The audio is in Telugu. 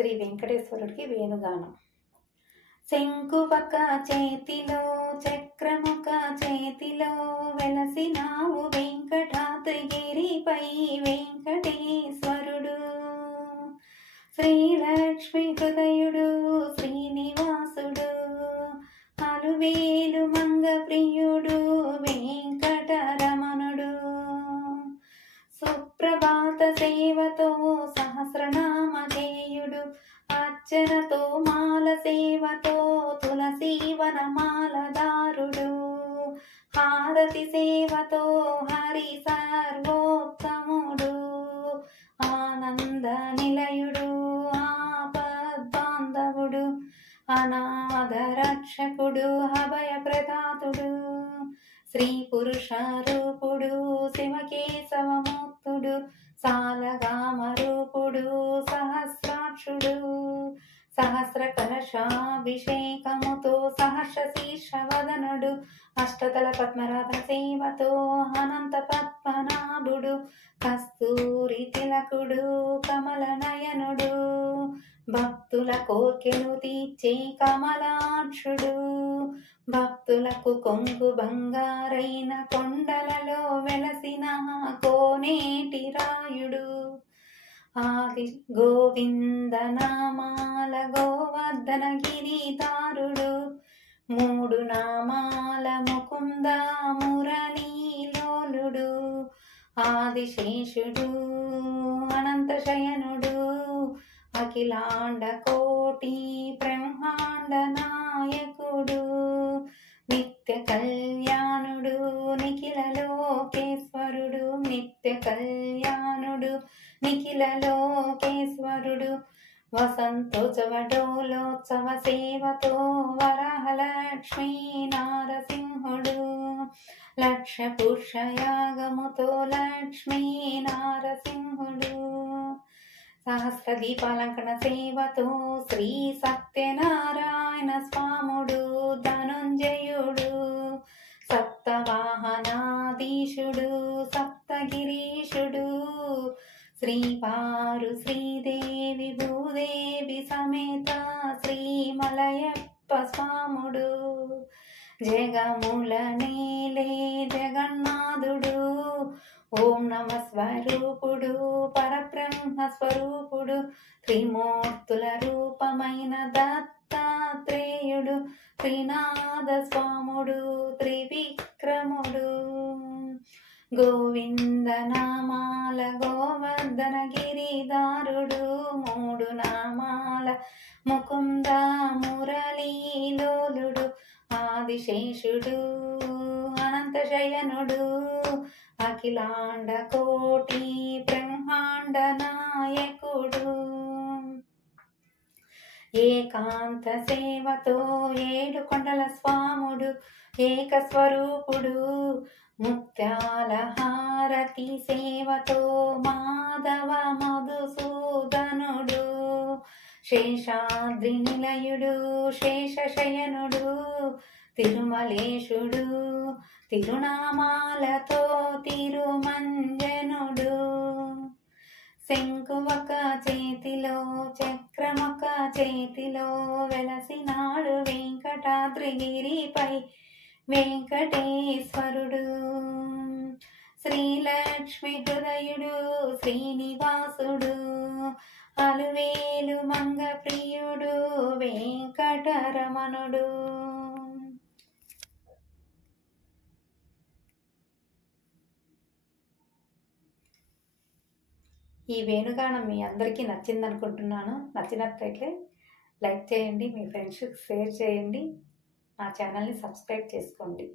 శ్రీ వెంకటేశ్వరుడికి వేణుగానం. శంకువక చేతిలో చక్రముక చేతిలో వెలసినావు వెంకటాద్రిగిరిపై వెంకటేశ్వరుడు. శ్రీలక్ష్మి హృదయుడు శ్రీనివాసుడు అలువేలు మంగ ప్రియుడు వెంకటరమణుడు. సుప్రభాత సేవతో సహస్రనామధేయుడు అర్చనతో మాల సేవతో తులసీవన మాలదారుడు. హారతి సేవతో హరి సర్వోత్తముడు. ఆనంద నిలయుడు ఆపద్బాంధవుడు అనాథ రక్షకుడు అభయ ప్రదాతుడు. శ్రీ పురుష రూపుడు శివకేశవమూర్తుడు సాలగామరూపుడు సహస్రాక్షుడు. సహస్ర కలశాభిషేకముతో సహస్ర శీర్షవదనుడు అష్టతల పద్మరాధ సేవతో అనంత పద్మనాభుడు. కస్తూరి తిలకుడు కమల నయనుడు భక్తుల కోర్కెలు తీర్చే కమలాక్షుడు. భక్తులకు కొంగు బంగారైన కొండలలో వెలసిన కోనేటి రాయుడు. ఆది గోవింద నామాల గోవర్ధన గిరిదారుడు. మూడు నామాల ముకుంద మురళీలోలుడు. ఆదిశేషుడు అనంత శయనుడు అఖిలాండ కోటి బ్రహ్మాండ నాయకుడు. నిత్య కళ్యాణుడు నిఖిల లోకేశ్వరుడు. నిత్య కళ్యాణుడు నిఖిల లోకేశ్వరుడు. వసంతోత్సవ డోలోత్సవ సేవతో వరహలక్ష్మీ నారసింహుడు. లక్ష పురుషయాగముతో లక్ష్మీ నారసింహుడు. సహస్ర దీపాలంకణ సేవతో శ్రీ సత్యనారాయణ స్వాముడు ధనుంజయుడు. సప్తవాహనాధీశుడు సప్తగిరీశుడు. శ్రీవారు శ్రీదేవి భూదేవి సమేత శ్రీమలయప్ప స్వాముడు. జగముల నేలే జగన్నాథుడు. ఓం నమ స్వరూపుడు పరబ్రహ్మ స్వరూపుడు. త్రిమూర్తుల రూపమైన దత్తాత్రేయుడు. త్రినాథ స్వాముడు త్రివిక్రముడు. గోవింద నామాల గోవర్ధన గిరిదారుడు. మూడు నామాల ముకుంద మురళీలోలుడు. ఆదిశేషుడు అనంత శయనుడు అఖిలాండ కోటి బ్రహ్మాండ నాయకుడు. ఏకాంత సేవతో ఏడు కొండల స్వాముడు ఏకస్వరూపుడు. ముత్యాల హారతి సేవతో మాధవ మధుసూదనుడు. శేషాద్రి నిలయుడు శేషశయనుడు తిరుమలేశుడు. తిరునామాలతో తిరుమంజనుడు. శంకువక చేతిలో చక్రమొక చేతిలో వెలసినాడు వెంకటాద్రిగిరిపై వెంకటేశ్వరుడు. శ్రీలక్ష్మి హృదయుడు శ్రీనివాసుడు అలువేలు మంగ ప్రియుడు వెంకటరమణుడు. ఈ వేణుగానం మీ అందరికీ నచ్చింది అనుకుంటున్నాను. నచ్చినట్లయితే లైక్ చేయండి, మీ ఫ్రెండ్స్కి షేర్ చేయండి, నా ఛానల్ని సబ్స్క్రైబ్ చేసుకోండి.